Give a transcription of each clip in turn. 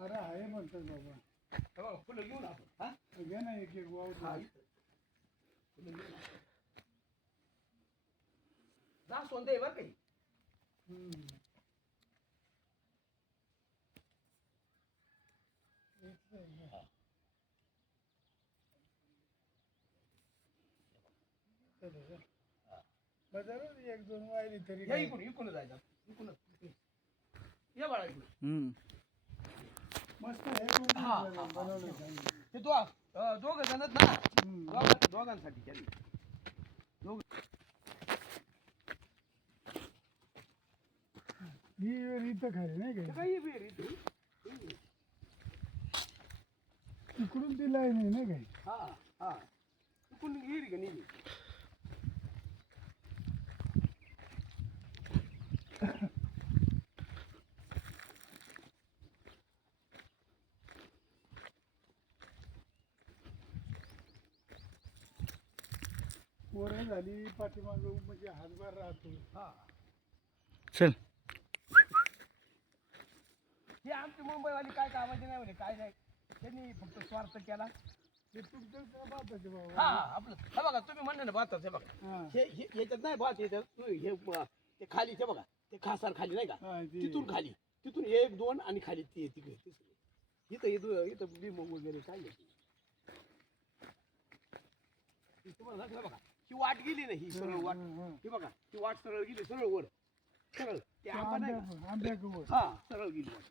अरे आहे म्हणतात बाबा. फुलं घेऊन आपण हा घे ना एक एक वाव. फुलं घेऊन जास्वंद आहे बरं काही. बाजारात एक दोन वाहिली तरी या इकडून जायचं इकडून या बाळा इकडून. मस्त हे करून बनवलं त्यांनी. ते दोघं जणच ना दोघांसाठी केली. ही वेळ इथं खाली नाही का? काही वेळ इथे. इकडून ती लाईन आहे नाही काही. हा हा इकडून येईल का नाही. पोरं झाली पाठीमाग म्हणजे हातभार राहतो. हा चल हे आमची मुंबईवाली काय कामाची नाही म्हणे काय नाही. त्यांनी फक्त स्वार्थ केला. हे तुमचं बापाचे हा बाबा. आपलं हे बघा तुम्ही म्हणले ना भातच हे बघा. हा. हे याच्यात नाही भात याच्यात हे ते खाली ते बघा ते खासार खाली नाही का हा, ती- तिथून खाली तिथून एक दोन आणि खाली ती तिकडे इथं इथं भुईमूग वगैरे काय आहे. तुम्हाला दाखवलं बघा ही वाट गेली ना ही सरळ वाट. ही बघा ही वाट सरळ गेली सरळ वर सरळ ते आंबा नाही का? आंब्याकडे हा सरळ गेली वाट.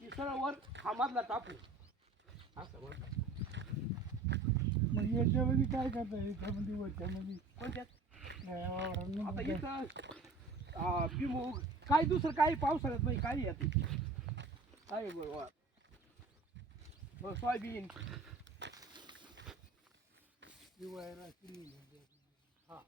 ही सरळ वर हा मधला टाकू असं वर. मग याच्यामध्ये काय करता याच्यामध्ये वरच्यामध्ये कोणत्यात नाही, वावरांमध्ये आता काय? इथं भुईमूग काय दुसरं काही पावसाळ्यात नाही काही येत काय बरोबर सोयाबीन ती वायर अशी निघाली. हा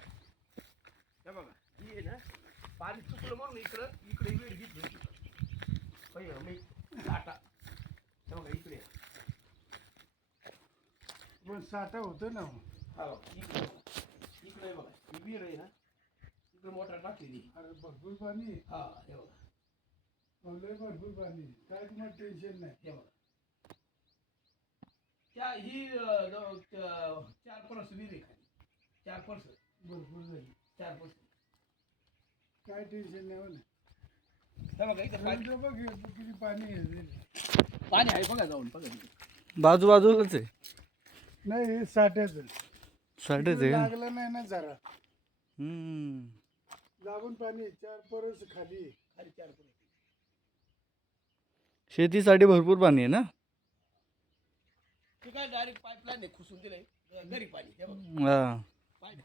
हे बघा ही आहे ना पाणी चुकलं म्हणून इकडे वेळ घेतली पहिलं मी लाटा हे बघा इकडे पण साठा होतो ना. हा बघा इकडे बघा ही विहीर आहे ना इकडे मोटर टाकलेली. अरे भरपूर पाणी आहे. हा हे बघा लय भरपूर पाणी आहे. काय तुम्हाला टेन्शन नाही. हे बघा त्या ही चार परस विहीर आहे खाली 4 परस भरपूर झाली. 4 परस काय टेन्शन नाही हो ना. हे बघा इथं पाणी इथं बघ हे किती पाणी आहे. पाणी आहे बघा जाऊन बघा बाजूलाच आहे. नाही हे साठ्याचं साठेच आहे का? लागलं नाही ना जरा हम्म. लागून पाणी 4 परस खाली आहे. खाली 4 परस शेतीसाठी भरपूर पाणी आहे ना. ते काय डायरेक्ट पाईपलाईन आहे खुसून दिलंय घरी पाणी हे बघा हा पाईप.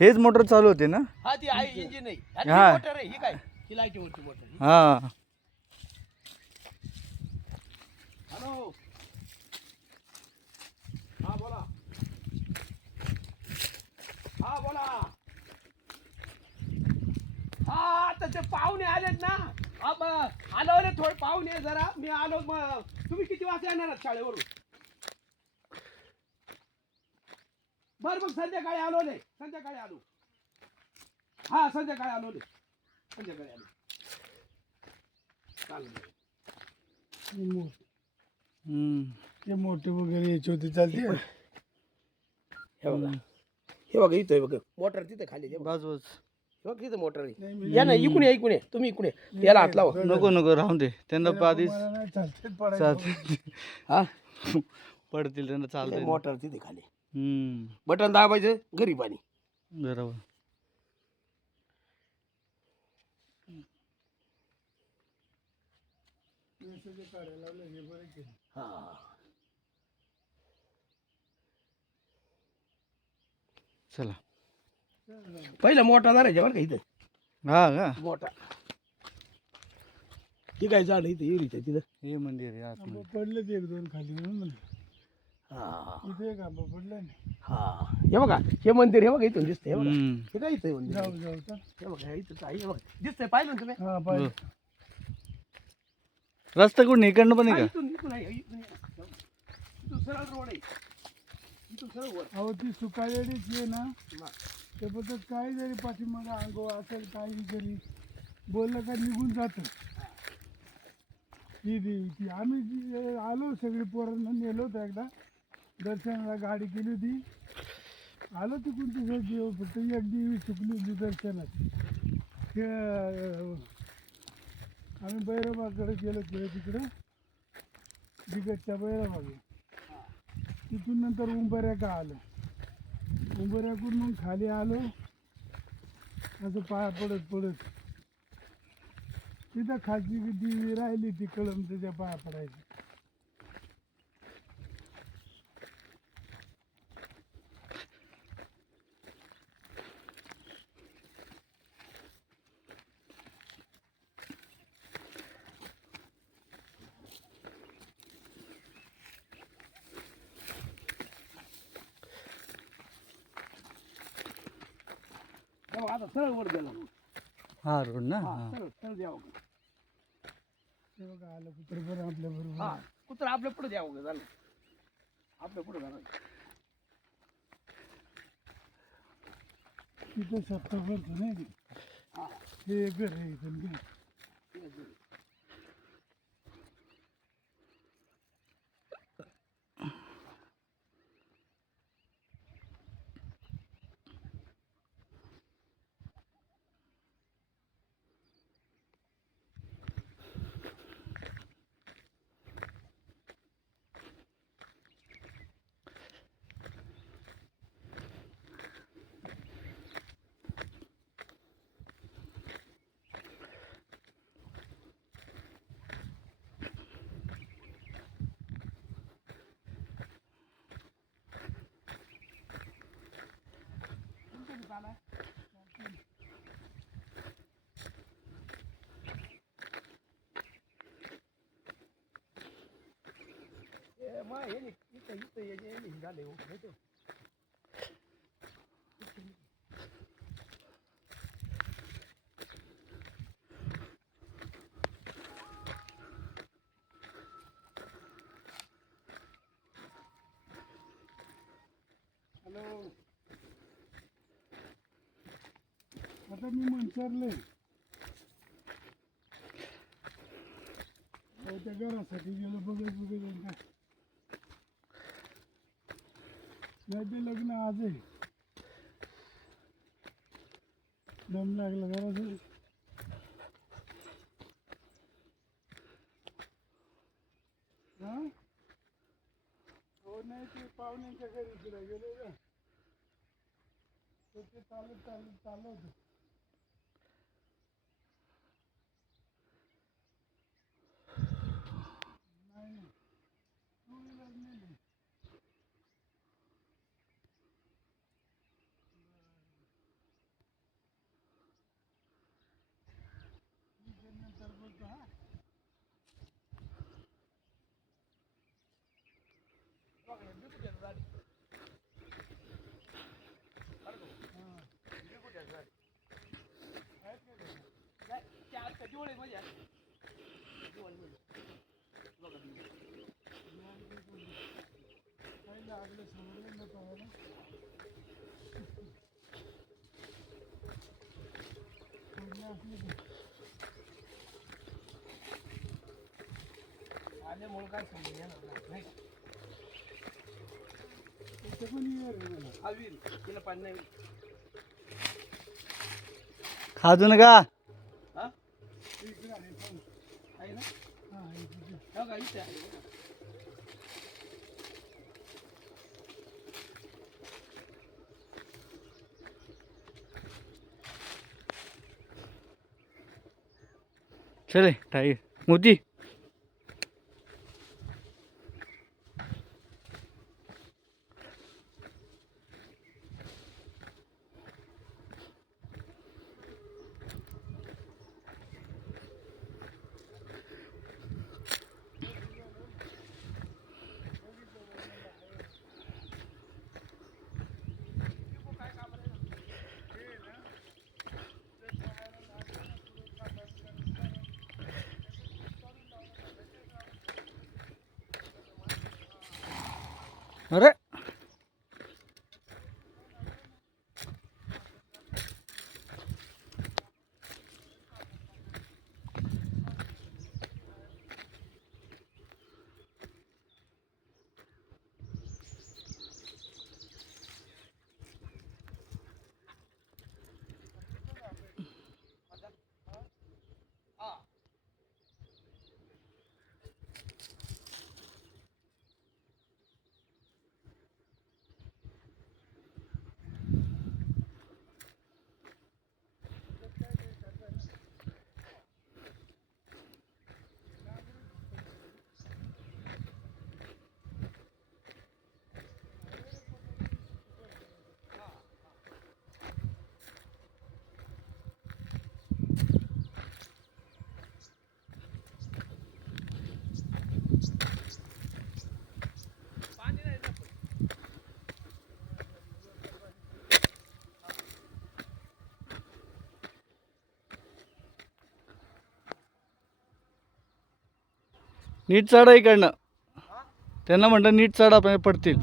हेच मोटर चालू होते ना. हा ती आहे इंजिन आहे आणि हा. ही मोटर आहे ही काय ही लाईटीवरची मोटर. हा हॅलो हा बोला हा बोला हा आता ते पाहुणे आलेत ना. आलो रे थोडे पाहुणे जरा मी आलो. मग तुम्ही किती वाजता येणार आहात शाळेवरून. बरं मग संध्याकाळी आलो नाही संध्याकाळी आलो. हा संध्याकाळी आलो नाही संध्याकाळी आलो चालेल. ते मोठे वगैरे यायचे होते चालते. हे बघा हे बघा इथं बघा मोटर तिथे खाली हे बघा. बाजूच बघ तिथं मोटर आहे. नाही, या ना इकडून या इकडून या तुम्ही इकडून या. याला हात लावा. नको नको राहून दे त्यांना आधीच मला नाही चालते पडायचं. चालते हा पडतील त्यांना चालते. मोटर तिथे खाली हम्म. बटन दाबायचं घरी पाणी. बरोबर. हे काढायला लावलं हे बरं केलं. हा चला. पहिलं मोठा झाला बरं का इथं हा का. मोठा हे काय झालं इथं एरीचं तिथं. हे मंदिर आहे आतमध्ये. पडलं ते एक दोन खाली म्हणून म्हणलं. हा इथे एक आंबा पडला ना. हा हे बघा हे मंदिर हे बघा इथून दिसतंय हे बघा हम्म. हे काय इथं मंदिर जाऊ जाऊ तर. हे बघा इथं आहे हे बघा दिसतंय पाहिलं ना तुम्ही हा पाहिजे. रस्ता कुठून इकडनं पण हा, आहे का? इथून इथून आहे इथून आहे. इथून सरळ रोड आहे इथून सरळ वर अहो ती सुकाळलेलीच आहे ना. हा. त्याबद्दल काही जरी पाठीमागं अंगो असेल काही जरी बोललं का निघून जातं. ती आम्ही आलो सगळी पोरांना नेलो होतं एकदा दर्शनाला गाडी केली होती. आलो तिकडून तिथे देव फक्त एक देवी चुकली होती दर्शनात. ते आम्ही भैरवाकडे गेलो तिकडं बिगटच्या भैरवाकडे. तिथून नंतर उंबऱ्याका आलो. उंबऱ्याकडून मग खाली आलो असं पाया पडत पडत तिथं खालची देवी राहिली ती कळम त्याच्या पाया पडायची. हे बघा, आता सरळ वर गेला हा रोड ना. हा हा. सरळ सरळ द्यावं ते बघा आलं कुत्र बरं आपल्या हा बरोबर. कुत्र आपल्या पुढे द्यावं झालं आपल्या पुढे झालं तिथं सत्ता भरतो नाही का? हा हे एक घर आहे इथून घे. झाले हो माहिती आहे? हॅलो आता मी मनसरले त्या घरासाठी गेलो बघत बघत काय नाही ते लग्न आज आहे. दम लागला घराचं. हा हो नाही ते पाहुण्यांच्या घरी तिला गेलो ना तर ते चालत चालत चाललं होतं. नाही नाही टू व्हीलर नेली. नंतर बोलतो हा. बघा, हे बिबट्याचं झाड आहे. बरं का? बिबट्याचं झाड आहे. आहेत का घरी? नाही, ते आजच्या दिवाळीमध्ये आहे. दिवाळीमध्ये. बघा, काही लागलं समजलं ना पाहायला. सोडलं असलं तर आल्यामुळं काय समजून येणार नाही का? त्याचं पण ये रे मला. हा विहीर, तिला पाणी नाही. खाजू नका. हा इकडे आहे पण. आहे ना हा इकडे. बघा इथे आहे बघा. चले टाईर मोती. अरे नीट चढा इकडनं. त्यांना म्हणलं नीट चढा पडतील.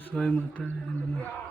स्वाई माता नमः.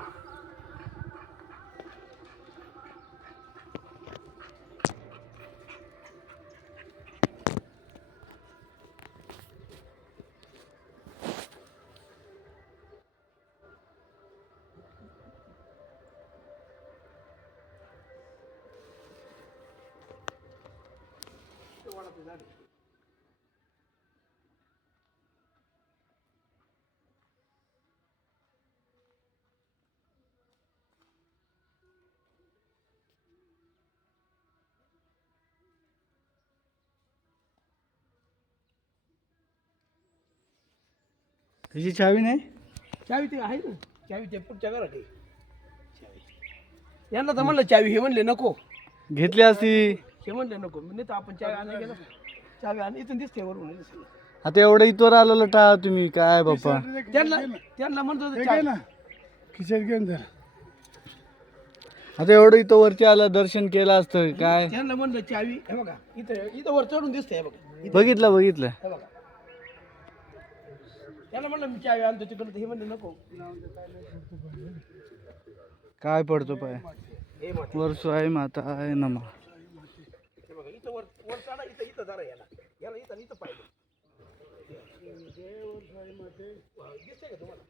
त्याची चावी नाही. चावी ते आहे ना, चावी ते पुढच्या घरात आहे चावी. यांना तर म्हणलं चावी, हे म्हणले नको. घेतली असती. हे म्हणले नको, नाही तर आपण चावी आणायला गेलो. चावी आण, इथून दिसते वरून दिसते. आता एवढं इथवर आलेलं टाळा तुम्ही काय बाप्पा. त्यांना म्हणतो होतं हे चावी. घे ना खिशात घेऊन जर आता एवढं इथं वरती आलं दर्शन केलं असतं काय. त्यांना म्हणलं चावी, हे बघा इथं इथं वर चढून दिसते, हे बघा इथं, बघितलं बघितलं. हे बघा. त्यांना म्हणलं मी चावी आणतो तिकडं, हे म्हणले नको. काय पडतो पाय. हे मग वर स्वाई माता आहे नमा. हे बघा इथं वर वर चढा, इथं इथं जरा याला याला इथं इथं पाहिजे. दिसते का तुम्हाला?